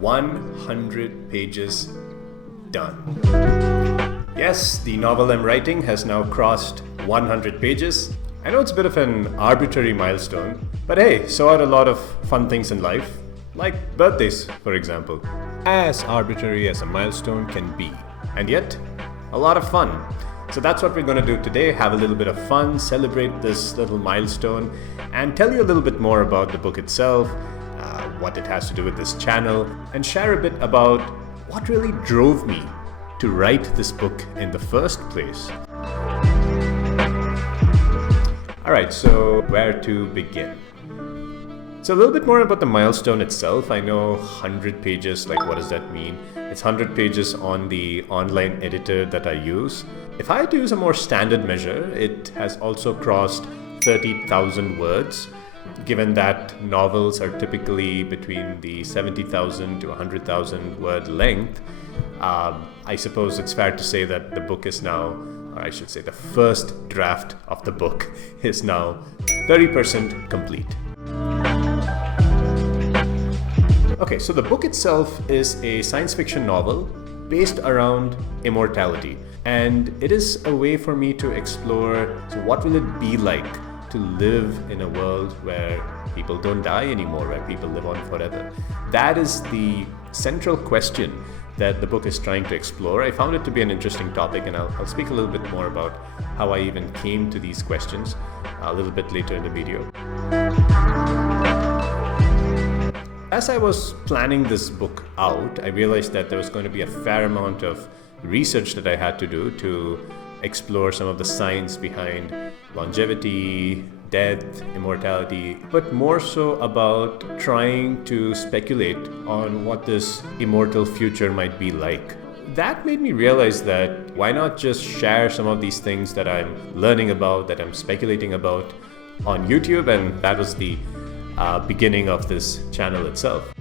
100 pages done. Yes, the novel I'm writing has now crossed 100 pages. I know it's a bit of an arbitrary milestone, but hey, so are a lot of fun things in life, like birthdays, for example. As arbitrary as a milestone can be, and yet a lot of fun. So that's what we're going to do today, have a little bit of fun, celebrate this little milestone, and tell you a little bit more about the book itself, what it has to do with this channel, and share a bit about what really drove me to write this book in the first place. Alright, so where to begin? So a little bit more about the milestone itself. I know 100 pages, like what does that mean? It's 100 pages on the online editor that I use. If I had to use a more standard measure, it has also crossed 30,000 words. Given that novels are typically between the 70,000 to 100,000 word length, I suppose it's fair to say that the book is now, or I should say the first draft of the book is now 30% complete. Okay, so the book itself is a science fiction novel based around immortality, and it is a way for me to explore, so what will it be like to live in a world where people don't die anymore, where people live on forever. That is the central question that the book is trying to explore. I found it to be an interesting topic, and I'll speak a little bit more about how I even came to these questions a little bit later in the video. As I was planning this book out, I realized that there was going to be a fair amount of research that I had to do to explore some of the science behind longevity, death, immortality, but more so about trying to speculate on what this immortal future might be like. That made me realize that why not just share some of these things that I'm learning about, that I'm speculating about on YouTube, and that was the beginning of this channel itself.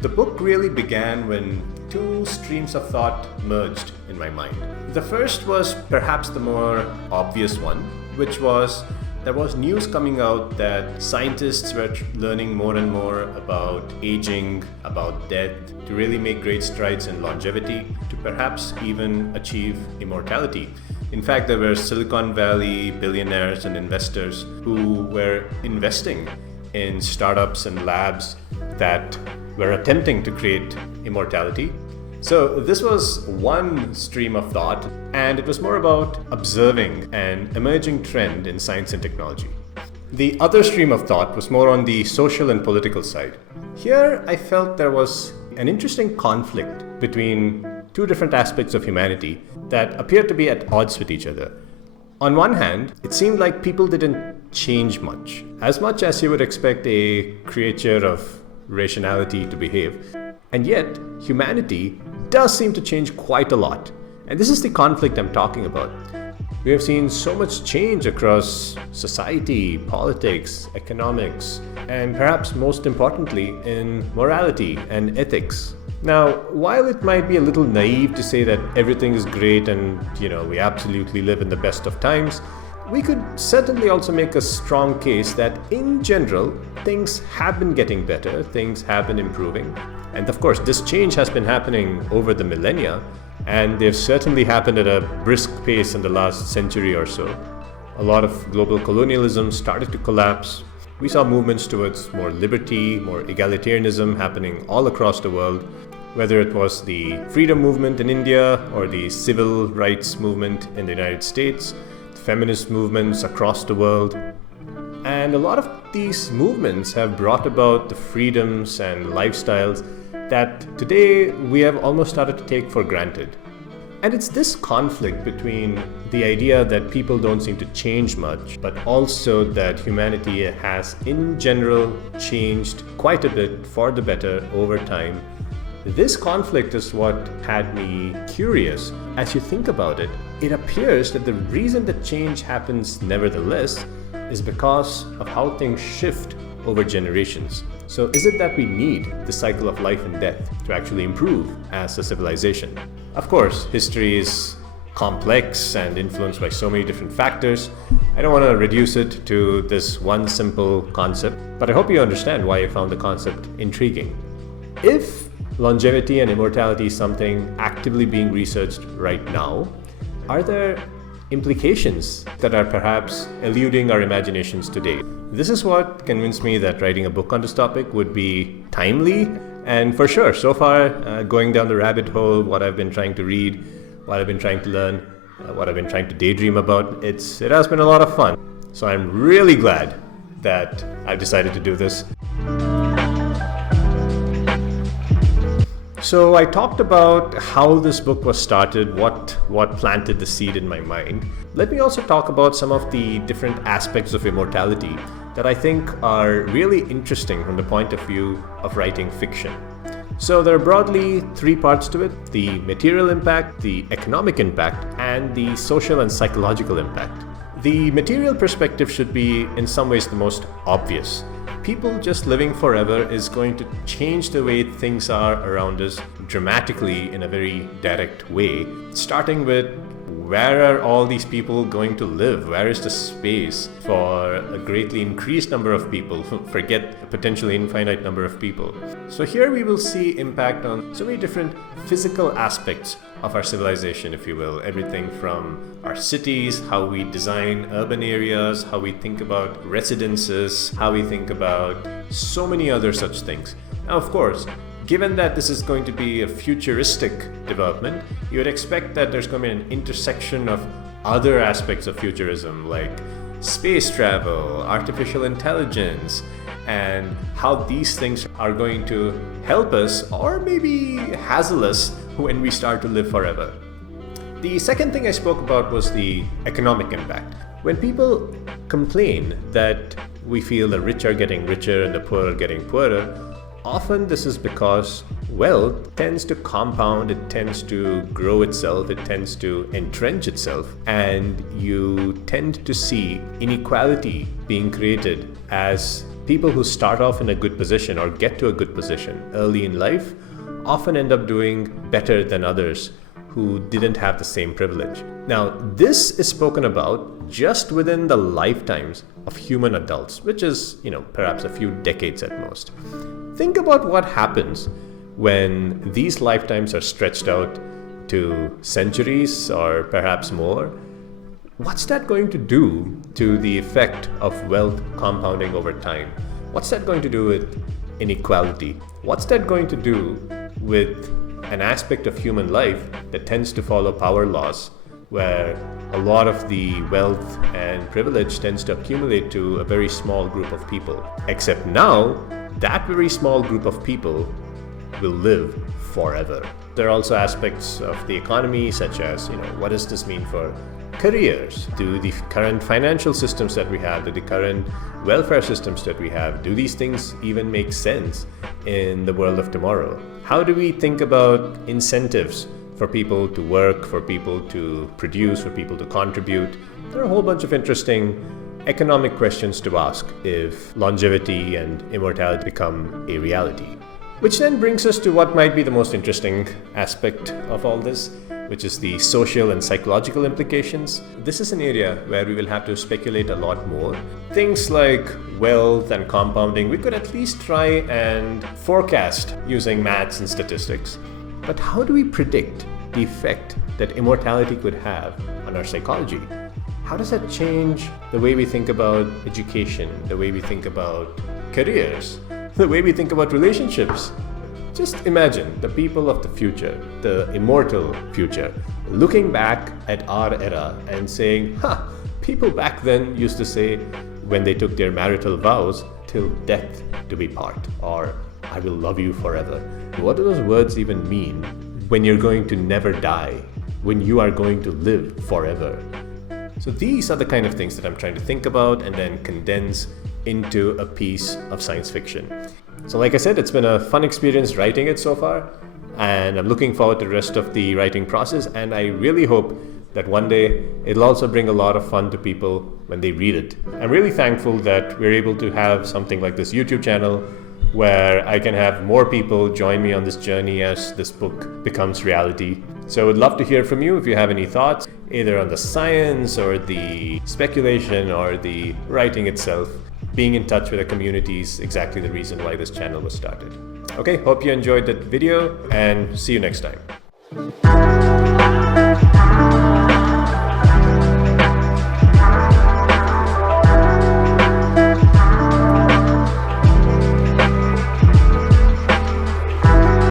The book really began when two streams of thought merged in my mind. The first was perhaps the more obvious one, which was there was news coming out that scientists were learning more and more about aging, about death, to really make great strides in longevity, to perhaps even achieve immortality. In fact, there were Silicon Valley billionaires and investors who were investing in startups and labs that were attempting to create immortality. So this was one stream of thought, and it was more about observing an emerging trend in science and technology. The other stream of thought was more on the social and political side. Here I felt there was an interesting conflict between two different aspects of humanity that appeared to be at odds with each other. On one hand, it seemed like people didn't change much as you would expect a creature of rationality to behave. And yet, humanity does seem to change quite a lot. And this is the conflict I'm talking about. We have seen so much change across society, politics, economics, and perhaps most importantly, in morality and ethics. Now, while it might be a little naive to say that everything is great and, we absolutely live in the best of times, we could certainly also make a strong case that in general, things have been getting better, things have been improving. And of course, this change has been happening over the millennia, and they've certainly happened at a brisk pace in the last century or so. A lot of global colonialism started to collapse. We saw movements towards more liberty, more egalitarianism happening all across the world, whether it was the freedom movement in India or the civil rights movement in the United States, feminist movements across the world. And a lot of these movements have brought about the freedoms and lifestyles that today we have almost started to take for granted. And it's this conflict between the idea that people don't seem to change much, but also that humanity has in general changed quite a bit for the better over time. This conflict is what had me curious. As you think about it, it appears that the reason that change happens nevertheless is because of how things shift over generations. So is it that we need the cycle of life and death to actually improve as a civilization? Of course, history is complex and influenced by so many different factors. I don't want to reduce it to this one simple concept, but I hope you understand why I found the concept intriguing. If longevity and immortality is something actively being researched right now, are there implications that are perhaps eluding our imaginations today? This is what convinced me that writing a book on this topic would be timely, and for sure, so far, going down the rabbit hole, what I've been trying to read, what I've been trying to learn, what I've been trying to daydream about, it has been a lot of fun. So I'm really glad that I've decided to do this. So I talked about how this book was started, what planted the seed in my mind. Let me also talk about some of the different aspects of immortality that I think are really interesting from the point of view of writing fiction. So there are broadly three parts to it: the material impact, the economic impact, and the social and psychological impact. The material perspective should be in some ways the most obvious. People just living forever is going to change the way things are around us dramatically in a very direct way, starting with where are all these people going to live? Where is the space for a greatly increased number of people? Forget a potentially infinite number of people. So here we will see impact on so many different physical aspects of our civilization, if you will. Everything from our cities, how we design urban areas, how we think about residences, how we think about so many other such things. Now, of course, given that this is going to be a futuristic development, you would expect that there's going to be an intersection of other aspects of futurism, like space travel, artificial intelligence, and how these things are going to help us or maybe hassle us when we start to live forever. The second thing I spoke about was the economic impact. When people complain that we feel the rich are getting richer and the poor are getting poorer, often this is because wealth tends to compound, it tends to grow itself, it tends to entrench itself, and you tend to see inequality being created as people who start off in a good position or get to a good position early in life often end up doing better than others who didn't have the same privilege. Now, this is spoken about just within the lifetimes of human adults, which is, perhaps a few decades at most. Think about what happens when these lifetimes are stretched out to centuries or perhaps more. What's that going to do to the effect of wealth compounding over time? What's that going to do with inequality? What's that going to do with an aspect of human life that tends to follow power laws, where a lot of the wealth and privilege tends to accumulate to a very small group of people? Except now, that very small group of people will live forever. There are also aspects of the economy, such as, what does this mean for careers? Do the current financial systems that we have, do the current welfare systems that we have, do these things even make sense in the world of tomorrow? How do we think about incentives for people to work, for people to produce, for people to contribute? There are a whole bunch of interesting economic questions to ask if longevity and immortality become a reality. Which then brings us to what might be the most interesting aspect of all this, which is the social and psychological implications. This is an area where we will have to speculate a lot more. Things like wealth and compounding, we could at least try and forecast using maths and statistics. But how do we predict the effect that immortality could have on our psychology? How does that change the way we think about education, the way we think about careers, the way we think about relationships? Just imagine the people of the future, the immortal future, looking back at our era and saying, people back then used to say when they took their marital vows, till death do we part, or I will love you forever. What do those words even mean when you're going to never die, when you are going to live forever? So these are the kind of things that I'm trying to think about and then condense into a piece of science fiction. So like I said, it's been a fun experience writing it so far, and I'm looking forward to the rest of the writing process, and I really hope that one day it'll also bring a lot of fun to people when they read it. I'm really thankful that we're able to have something like this YouTube channel where I can have more people join me on this journey as this book becomes reality. So I would love to hear from you if you have any thoughts, either on the science or the speculation or the writing itself. Being in touch with a community is exactly the reason why this channel was started. Okay, hope you enjoyed that video and see you next time.